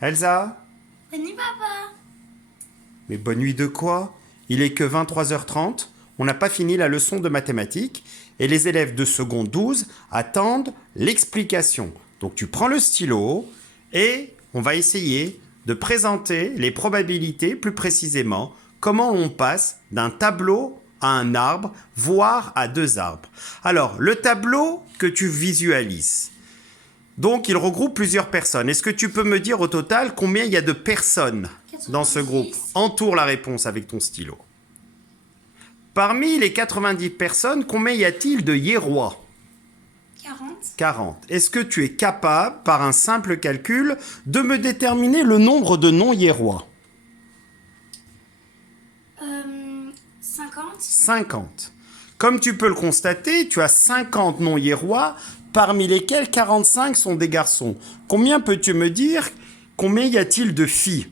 Elsa? Bonne nuit, papa. Mais bonne nuit de quoi? Il est que 23h30, on n'a pas fini la leçon de mathématiques et les élèves de seconde 12 attendent l'explication. Donc tu prends le stylo et on va essayer de présenter les probabilités plus précisément, comment on passe d'un tableau à un arbre, voire à deux arbres. Alors, le tableau que tu visualises, donc il regroupe plusieurs personnes. Est-ce que tu peux me dire au total combien il y a de personnes dans ce groupe? Entoure la réponse avec ton stylo. Parmi les 90 personnes, combien y a-t-il de hiérois? 40. 40. Est-ce que tu es capable, par un simple calcul, de me déterminer le nombre de non-hiérois? 50. 50. Comme tu peux le constater, tu as 50 non-hiérois, parmi lesquels 45 sont des garçons. Combien peux-tu me dire? Combien y a-t-il de filles?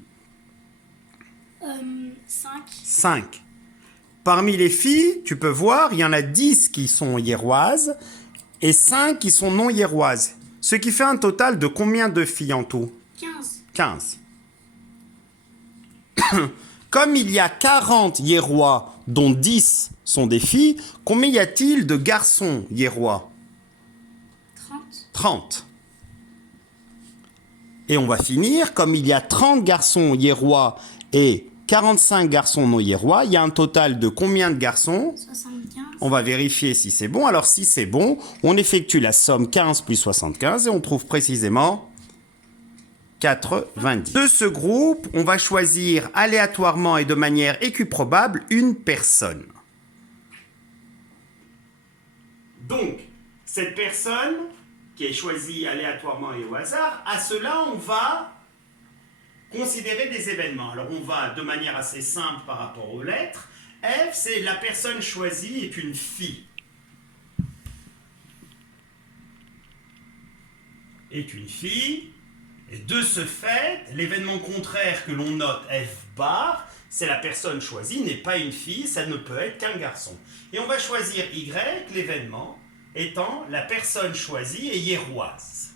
5. 5. Parmi les filles, tu peux voir, il y en a 10 qui sont hiéroises et 5 qui sont non hiéroises. Ce qui fait un total de combien de filles en tout? 15. 15. Comme il y a 40 hiérois, dont 10 sont des filles, combien y a-t-il de garçons hiérois? 30. 30. Et on va finir, comme il y a 30 garçons hiérois et 45 garçons non hiérois, il y a un total de combien de garçons? 75. On va vérifier si c'est bon. Alors si c'est bon, on effectue la somme 15 plus 75 et on trouve précisément 90. De ce groupe, on va choisir aléatoirement et de manière équiprobable une personne. Donc, cette personne qui est choisie aléatoirement et au hasard, à cela, on va considérer des événements. Alors, on va de manière assez simple par rapport aux lettres. F, c'est la personne choisie est une fille. Est une fille. Et de ce fait, l'événement contraire que l'on note F bar, c'est la personne choisie n'est pas une fille, ça ne peut être qu'un garçon. Et on va choisir Y, l'événement, étant la personne choisie et hiéroise.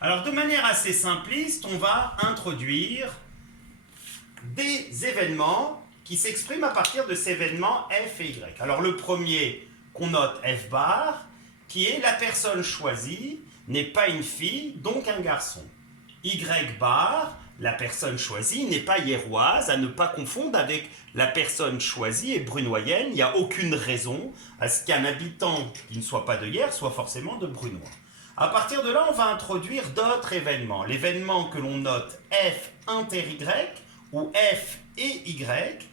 Alors de manière assez simpliste, on va introduire des événements qui s'expriment à partir de ces événements F et Y. Alors le premier qu'on note F bar, qui est la personne choisie, n'est pas une fille, donc un garçon. Y bar, la personne choisie n'est pas hiéroise, à ne pas confondre avec la personne choisie et brunoyenne. Il n'y a aucune raison à ce qu'un habitant qui ne soit pas de Hyères soit forcément de Brunoy. À partir de là, on va introduire d'autres événements. L'événement que l'on note F inter Y ou F et Y,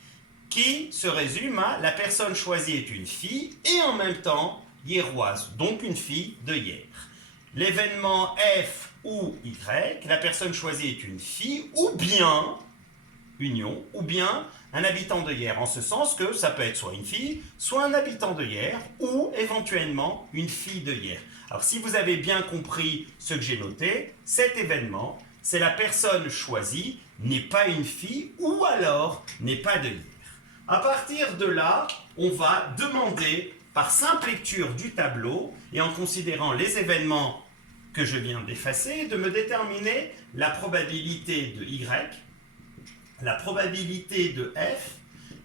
qui se résume à la personne choisie est une fille et en même temps hiéroise, donc une fille de Hyères. L'événement F ou Y, la personne choisie est une fille ou bien union, ou bien un habitant de Hyères, en ce sens que ça peut être soit une fille, soit un habitant de Hyères, ou éventuellement une fille de Hyères. Alors si vous avez bien compris ce que j'ai noté, cet événement, c'est la personne choisie n'est pas une fille, ou alors n'est pas de Hyères. À partir de là, on va demander, par simple lecture du tableau, et en considérant les événements que je viens d'effacer, de me déterminer la probabilité de Y, la probabilité de F,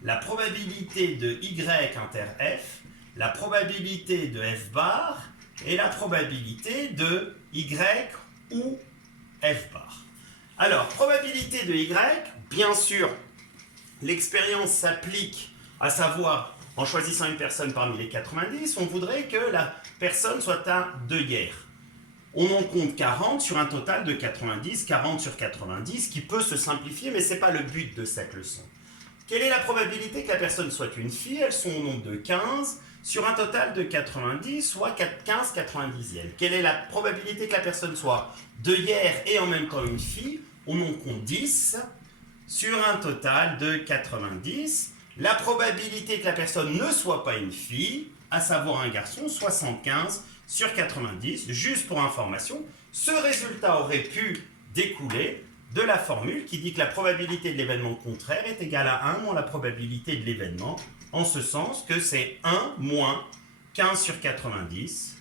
la probabilité de Y inter F, la probabilité de F bar et la probabilité de Y ou F bar. Alors, probabilité de Y, bien sûr, l'expérience s'applique, à savoir, en choisissant une personne parmi les 90, on voudrait que la personne soit à 2 Hyères. On en compte 40 sur un total de 90, 40 sur 90, qui peut se simplifier, mais ce n'est pas le but de cette leçon. Quelle est la probabilité que la personne soit une fille? Elles sont au nombre de 15 sur un total de 90, soit 15 90e. Quelle est la probabilité que la personne soit de Hyères et en même temps une fille? On en compte 10 sur un total de 90. La probabilité que la personne ne soit pas une fille, à savoir un garçon, 75 sur 90, juste pour information, ce résultat aurait pu découler de la formule qui dit que la probabilité de l'événement contraire est égale à 1 moins la probabilité de l'événement, en ce sens que c'est 1 moins 15 sur 90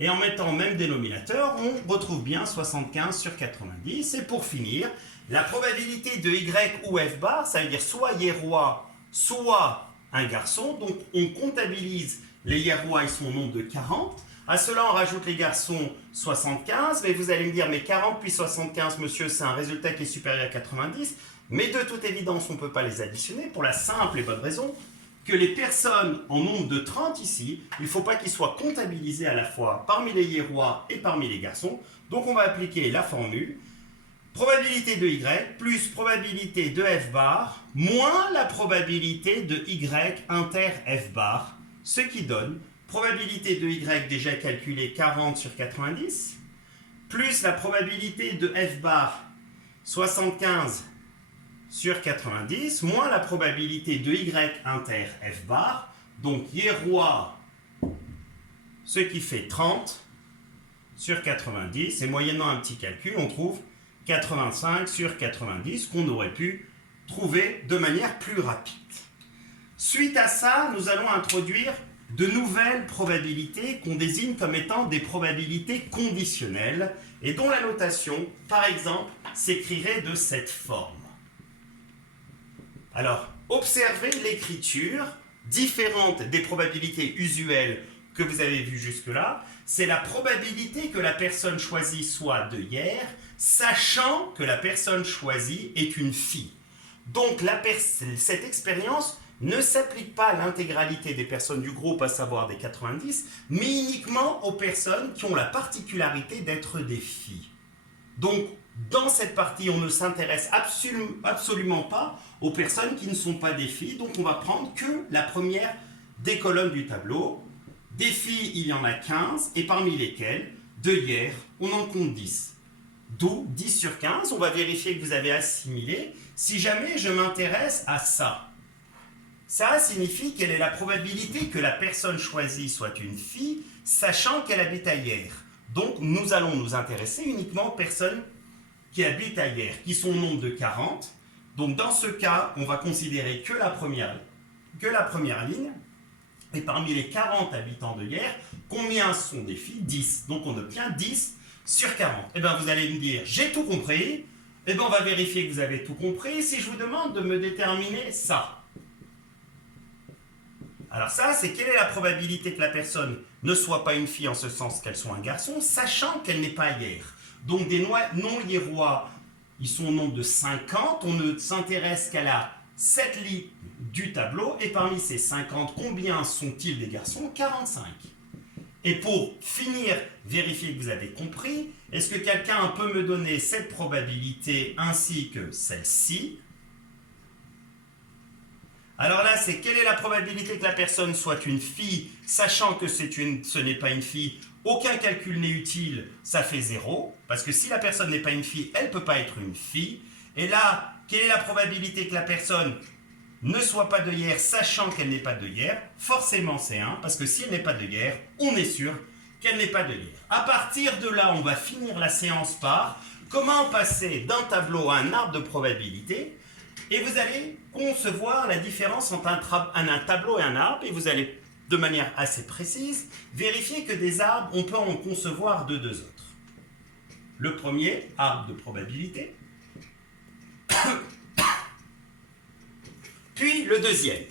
Et en mettant même dénominateur, on retrouve bien 75 sur 90. Et pour finir, la probabilité de Y ou F bar, ça veut dire soit Hierois, soit un garçon. Donc on comptabilise les Hierois, ils sont au nombre de 40. À cela, on rajoute les garçons 75. Mais vous allez me dire, mais 40 puis 75, monsieur, c'est un résultat qui est supérieur à 90. Mais de toute évidence, on ne peut pas les additionner pour la simple et bonne raison que les personnes en nombre de 30 ici, il ne faut pas qu'ils soient comptabilisés à la fois parmi les Hierois et parmi les garçons. Donc on va appliquer la formule probabilité de Y plus probabilité de F bar moins la probabilité de Y inter F bar, ce qui donne probabilité de Y déjà calculée 40 sur 90 plus la probabilité de F bar 75 sur 90, moins la probabilité de Y inter F bar, donc Hierois, ce qui fait 30 sur 90, et moyennant un petit calcul, on trouve 85 sur 90, qu'on aurait pu trouver de manière plus rapide. Suite à ça, nous allons introduire de nouvelles probabilités qu'on désigne comme étant des probabilités conditionnelles, et dont la notation, par exemple, s'écrirait de cette forme. Alors, observez l'écriture différente des probabilités usuelles que vous avez vues jusque-là. C'est la probabilité que la personne choisie soit de hier, sachant que la personne choisie est une fille. Donc, cette expérience ne s'applique pas à l'intégralité des personnes du groupe, à savoir des 90, mais uniquement aux personnes qui ont la particularité d'être des filles. Donc, dans cette partie, on ne s'intéresse absolument pas aux personnes qui ne sont pas des filles. Donc, on va prendre que la première des colonnes du tableau. Des filles, il y en a 15, et parmi lesquelles, de hier, on en compte 10. D'où 10 sur 15. On va vérifier que vous avez assimilé. Si jamais je m'intéresse à ça, ça signifie quelle est la probabilité que la personne choisie soit une fille, sachant qu'elle habite à hier. Donc, nous allons nous intéresser uniquement aux personnes qui habitent à hier, qui sont au nombre de 40. Donc, dans ce cas, on va considérer que la première ligne. Et parmi les 40 habitants de hier, combien sont des filles? 10. Donc, on obtient 10 sur 40. Eh bien, vous allez me dire, j'ai tout compris. Eh bien, on va vérifier que vous avez tout compris. Si je vous demande de me déterminer ça. Alors ça, c'est quelle est la probabilité que la personne ne soit pas une fille en ce sens qu'elle soit un garçon, sachant qu'elle n'est pas hier. Donc des non-hierois, ils sont au nombre de 50. On ne s'intéresse qu'à la 7 lignes du tableau. Et parmi ces 50, combien sont-ils des garçons? 45. Et pour finir, vérifier que vous avez compris, est-ce que quelqu'un peut me donner cette probabilité ainsi que celle-ci? Alors là, c'est quelle est la probabilité que la personne soit une fille, sachant que ce n'est pas une fille, aucun calcul n'est utile, ça fait 0, parce que si la personne n'est pas une fille, elle ne peut pas être une fille. Et là, quelle est la probabilité que la personne ne soit pas de hier, sachant qu'elle n'est pas de hier? Forcément, c'est 1, parce que si elle n'est pas de hier, on est sûr qu'elle n'est pas de hier. À partir de là, on va finir la séance par comment passer d'un tableau à un arbre de probabilité. Et vous allez concevoir la différence entre un tableau et un arbre, et vous allez, de manière assez précise, vérifier que des arbres, on peut en concevoir de deux autres. Le premier, arbre de probabilité, puis le deuxième.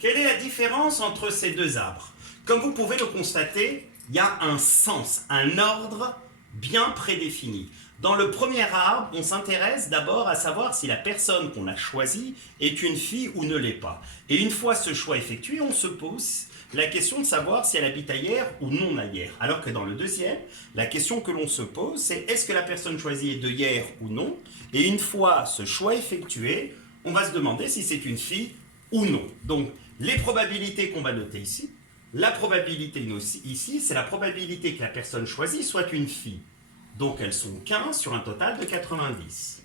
Quelle est la différence entre ces deux arbres? Comme vous pouvez le constater, il y a un sens, un ordre bien prédéfini. Dans le premier arbre, on s'intéresse d'abord à savoir si la personne qu'on a choisie est une fille ou ne l'est pas. Et une fois ce choix effectué, on se pose la question de savoir si elle habite ailleurs ou non ailleurs. Alors que dans le deuxième, la question que l'on se pose, c'est est-ce que la personne choisie est de hier ou non? Et une fois ce choix effectué, on va se demander si c'est une fille ou non. Donc, les probabilités qu'on va noter ici, la probabilité ici, c'est la probabilité que la personne choisie soit une fille. Donc elles sont 15 sur un total de 90.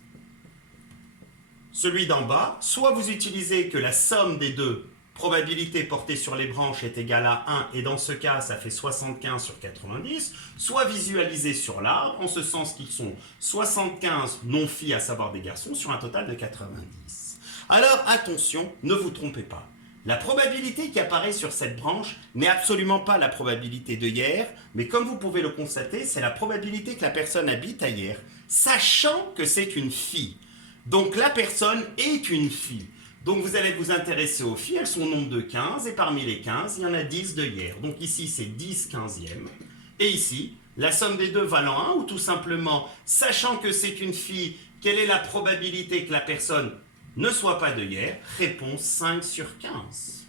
Celui d'en bas, soit vous utilisez que la somme des deux probabilité portée sur les branches est égale à 1, et dans ce cas, ça fait 75 sur 90, soit visualisée sur l'arbre, en ce sens qu'ils sont 75 non-filles, à savoir des garçons, sur un total de 90. Alors, attention, ne vous trompez pas. La probabilité qui apparaît sur cette branche n'est absolument pas la probabilité de hier, mais comme vous pouvez le constater, c'est la probabilité que la personne habite ailleurs, sachant que c'est une fille. Donc la personne est une fille. Donc vous allez vous intéresser aux filles, elles sont au nombre de 15, et parmi les 15, il y en a 10 de hier. Donc ici, c'est 10 quinzièmes. Et ici, la somme des deux valant 1, ou tout simplement, sachant que c'est une fille, quelle est la probabilité que la personne ne soit pas de hier? Réponse 5 sur 15.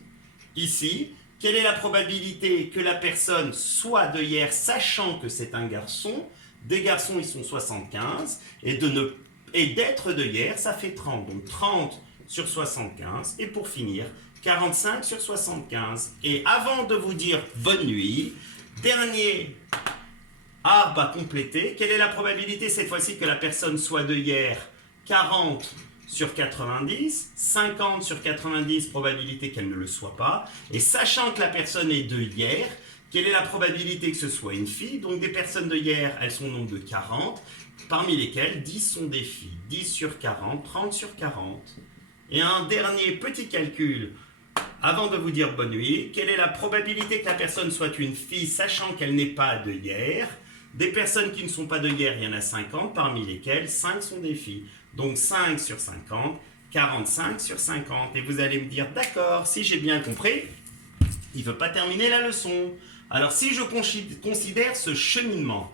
Ici, quelle est la probabilité que la personne soit de hier, sachant que c'est un garçon? Des garçons, ils sont 75, et d'être de hier, ça fait 30. Donc 30 sur 75, et pour finir, 45 sur 75. Et avant de vous dire bonne nuit, dernier arbre à compléter. Quelle est la probabilité cette fois-ci que la personne soit de hier? 40 sur 90, 50 sur 90, probabilité qu'elle ne le soit pas. Et sachant que la personne est de hier, quelle est la probabilité que ce soit une fille? Donc des personnes de hier, elles sont au nombre de 40, parmi lesquelles 10 sont des filles. 10 sur 40, 30 sur 40. Et un dernier petit calcul, avant de vous dire bonne nuit, quelle est la probabilité que la personne soit une fille, sachant qu'elle n'est pas de hier? Des personnes qui ne sont pas de hier, il y en a 50, parmi lesquelles 5 sont des filles. Donc 5 sur 50, 45 sur 50. Et vous allez me dire, d'accord, si j'ai bien compris, il ne veut pas terminer la leçon. Alors si je considère ce cheminement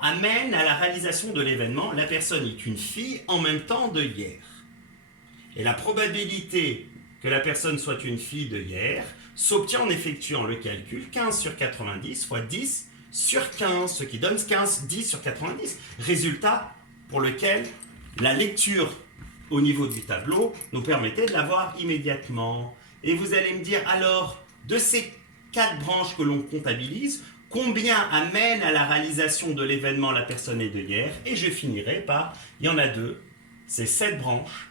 amène à la réalisation de l'événement, la personne est une fille en même temps de hier. Et la probabilité que la personne soit une fille de hier s'obtient en effectuant le calcul 15 sur 90 fois 10 sur 15, ce qui donne 10 sur 90. Résultat pour lequel la lecture au niveau du tableau nous permettait de l'avoir immédiatement. Et vous allez me dire, alors, de ces 4 branches que l'on comptabilise, combien amène à la réalisation de l'événement la personne est de hier? Et je finirai par, il y en a 2, c'est 7 branches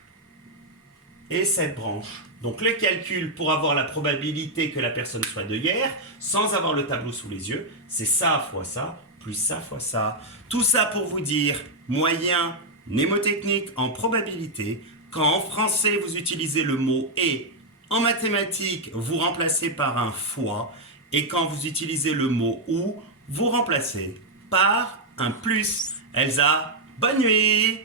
et 7 branches. Donc le calcul pour avoir la probabilité que la personne soit de hier, sans avoir le tableau sous les yeux, c'est ça fois ça, plus ça fois ça. Tout ça pour vous dire, moyen mnémotechnique en probabilité, quand en français vous utilisez le mot « et », en mathématiques vous remplacez par un « fois », et quand vous utilisez le mot « ou », vous remplacez par un « plus ». Elsa, bonne nuit!